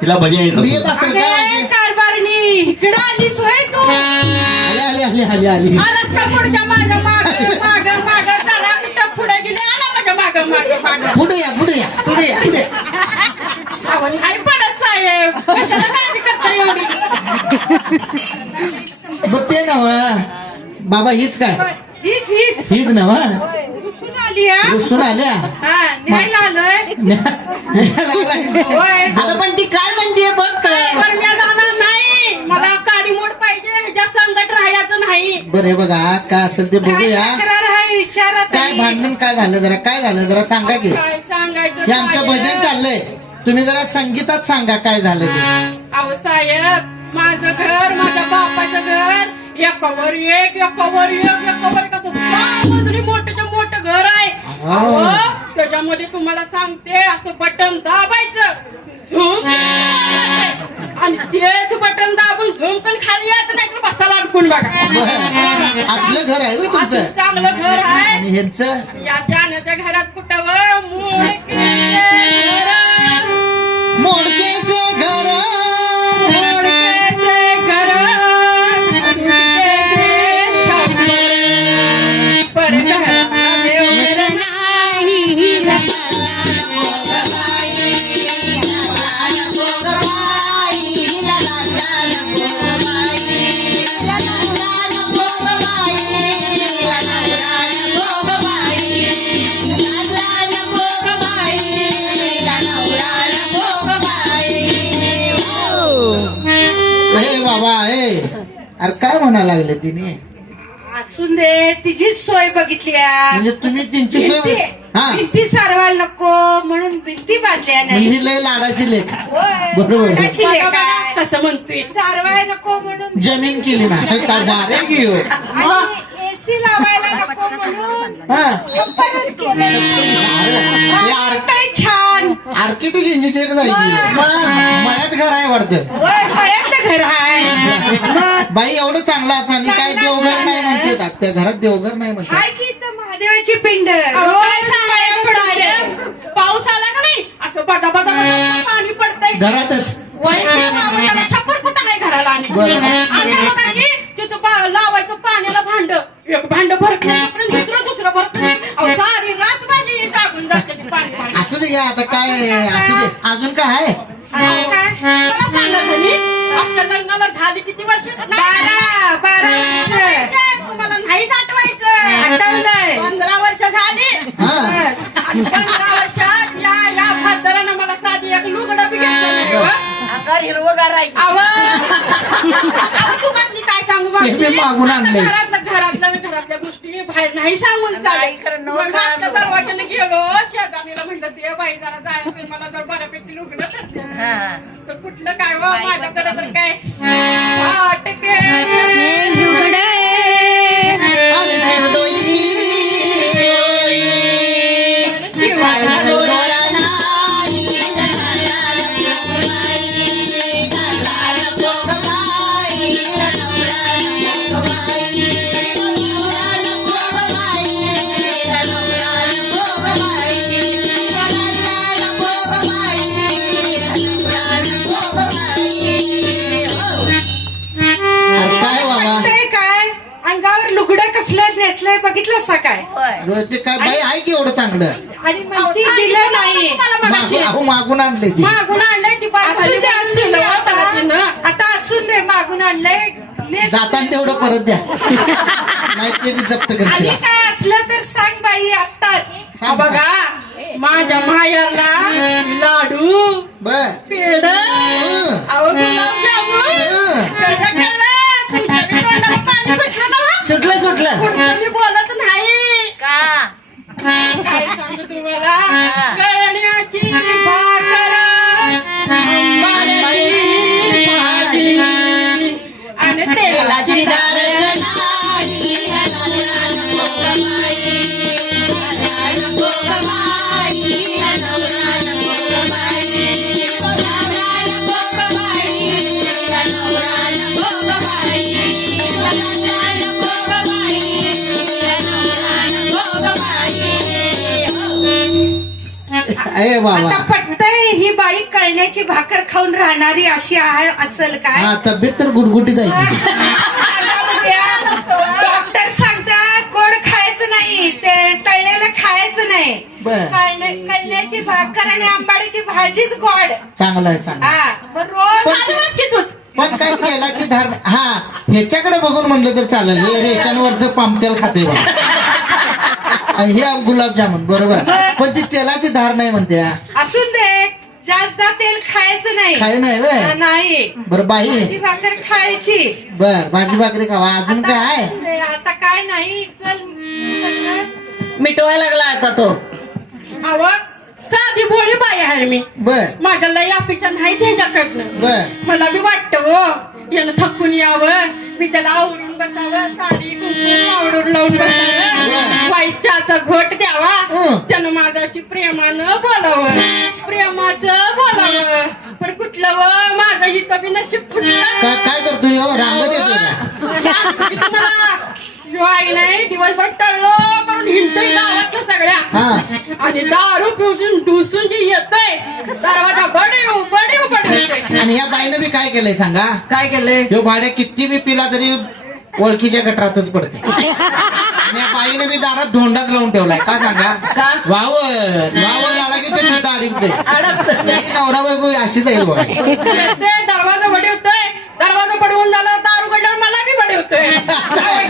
तिला भजन येत येत असेल. असेल काय अरे म्हणजे? कारभारणी इकडं आलीस होय तू आली आली आली आली आली आलास का पुढच्या माझ्या माग माग जरा कुठं पुढे गेले आला माझ्या माग पुढे या पुढे या पुढे या. पुढे या. नाही पडत साहेब कशाला काळजी करता एवढी बघ ते नव बाबा हीच काय हीच हीच हीच नव रुसून आली हा रुसून आल्या हा न्यायला आलोय होय आता पण ती काय म्हणते बघ काय बरं मी जाणार नाही मला काडी मोड पाहिजे ह्याच्या संकट राहायचं नाही बरे बघा काय असेल ते काय बघूया तक्रार आहे विचारात काय भांडण काय झालं जरा काय झालं जरा सांगा की काय सांगायचं हे आमचं साहेब? भजन चाललंय तुम्ही जरा संगीतात सांगा काय झालं ते अहो साहेब माझं घर माझ्या बापाचं घर एकावर एक एकावर एक एकावर एक असं 6 मजली मोठं मोठं घर आहे अहो, त्याच्यामध्ये तुम्हाला सांगते असं बटन दाबायचं झूम आणि तेच बटन दाबून झूम पण खाली यायचं नाही तर बसायला अडकून बघा बरं. असलं घर आहे होय असं तुमचं चांगलं घर आहे आणि ह्यांचं या शाण्याच्या घरात कुठं व मोडकेचे घर मोडकेचे घर मोडकेचे घर मोडकेचे छप्पर. पर घराला देव मेरा ए बाबा ए अरे काय म्हणा लागले तिने असून दे तिचीच सोय बघितली आहे. म्हणजे तुम्ही त्यांची सोय हा भिंती सारवायला नको म्हणून भिंती बांधल्या म्हणजे नाही ही लय लाडाची लेख होय. बरोबर. कोणाची लेक आहे? कसं म्हणतोय सारवायला नको म्हणून जमीन केली ना काय बारे घेऊ आणि एसी लावायला नको म्हणून हा छप्परच केलं. हे वाटतंय छान आर्किटेक्ट इंजिनियर जायची मळ्यात घर आहे वाटतं होय मळ्यातलं घर आहे बाई एवढं चांगलं असं आणि काय देवघर नाही म्हणते का त्या घरात देवघर नाही म्हणतात हाय की इथं महादेवाची पिंड रोज पाया पडायला. पाऊस आला का नाही असं बटा बटा बटा पाणी पडतंय घरातच छप्पर कुठं आहे घराला आणि बरं. आणि बघा की तिथं लावायचं पाण्याला भांड एक भांड भरत नाही दुसरं भरत नाही अहो, सारी रात माझी जागून जाते ते पाणी असू दे घ्या आता काय असू दे अजून काय आहे काय मला सांगा तुम्ही आपल्या लग्नाला झाली किती वर्ष 12 वर्ष तुम्हाला नाहीच आठवायचं 15 वर्ष झाली हा. आणि 15 वर्षात या फादरानं मला साधी एक लुगडं बी घेतलं नाही हो. हिरवगार आहे अहो, तुम्हाला काय सांगू ते मी मागून आणलंय. घरातल्या गोष्टी बाहेर नाही सांगून नाही, खरं नवं चालेल खरं नवं. दरवाजाने गेलो शेजारीला म्हणलं ते बाई जरा जायचं मला जर बऱ्यापैकी लुगडं तर तर कुठलं काय व माझ्याकडे तर काय फाटके आली पिरडोईची चोळी. शिवाला अरे काय बाबा ते काय अंगावर लुगडं कसलं नेसलंय बघितलं असं काय ते काय बाई आहे की एवढं चांगलं आणि म्हणती दिलं नाही अहो मागून आणले ती मागून आणलंय ती असून दे असून दे आता असून दे मागून आणलंय नेस. जाताना तेवढं परत द्या नाही ते मी जप्त आणि करते काय असलं तर सांग बाई आत्ताच सांग, बघा माझ्या माहेरला लाडू बर पेड अहो गुलाबजामुन कळलं कळलं तुमच्या बी तोंडाला पाणी सुटलं ना वा? सुटलं पुढचं मी बोलत नाही का काय सांगू तुम्हाला कळण्याची भाकर आंबाड्याची भाजी आणि तेलाची दार अरे बाबा आता पटतंय ही बाई कळण्याची भाकर खाऊन राहणारी अशी असेल काय हा तब्येत तर गुडगुटीत आहे डॉक्टर सांगतात गोड खायचं नाही ते तळलेलं खायचं नाही बर. कळण्याची भाकर आणि आंबाडीची भाजीच गोड चांगलं आहे चांगलं आहे. हा पण रोज पण- खाल्लंच की तूच. पण काय तेलाची धार हा ह्याच्याकडे बघून म्हणलं तर चालेल हे रेशनवरचं पामतेल खाते बा आणि हे गुलाबजामुन बरोबर पण ती तेलाची धार नाही म्हणते हा. असून दे जास्त तेल खायचं नाही खाय नाही व्हय? हा, नाही बरं बाई भाजी भाकर खायची बर भाजी भाकरी खावा अजून आता काय असून दे, आता काय नाही चल सगळं मिटवायला लागला आता तो अव साधी भोळी बाई आहे मी बर माझ्या लई अपेक्षा नाही त्याच्याकडनं बर मला बी वाटतं हो यानं थकून यावं मी त्याला आवरून बसावं साडी कुंकू आवडून लावून बसावं वाईट चहाचा घोट द्यावा त्यानं माझ्याशी प्रेमानं बोलावं प्रेमाचं बोलावं पण कुठलं व माझं हिथं बी नशीब फुटलं काय करतोय हो? रांगत येतोय का सांगतो की तुम्हाला शिवाय नाही दिवसभर टळलो करून हिंडतोय गावात सगळ्या हा आणि दारू पिऊन ढुसून जी येतोय दरवाजा बडीव येतोय आणि या बाईनं बी काय केलंय सांगा काय केलंय ह्यो भाड्या किती बी पिला तरी ओळखीच्या गटारातच पडते आणि या बाईने बी दारात धोंडाच लावून ठेवलाय का सांगा का? वावर झाला की ते पिठा अडकते अडकत नवरा बायको अशीच आहे बघा येतोय दरवाजा बडवतोय दरवाजा बडवून झाला दारू गड्यावर मला बी बडवतोय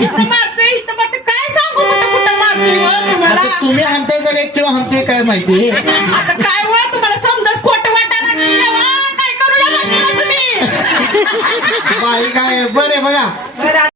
इथं मारतोय काय सांगू कुठं मारतोय हो तुम्हाला आता तुम्ही हाणताय तर एक किंवा हाणतोय काय माहिती आता काय हो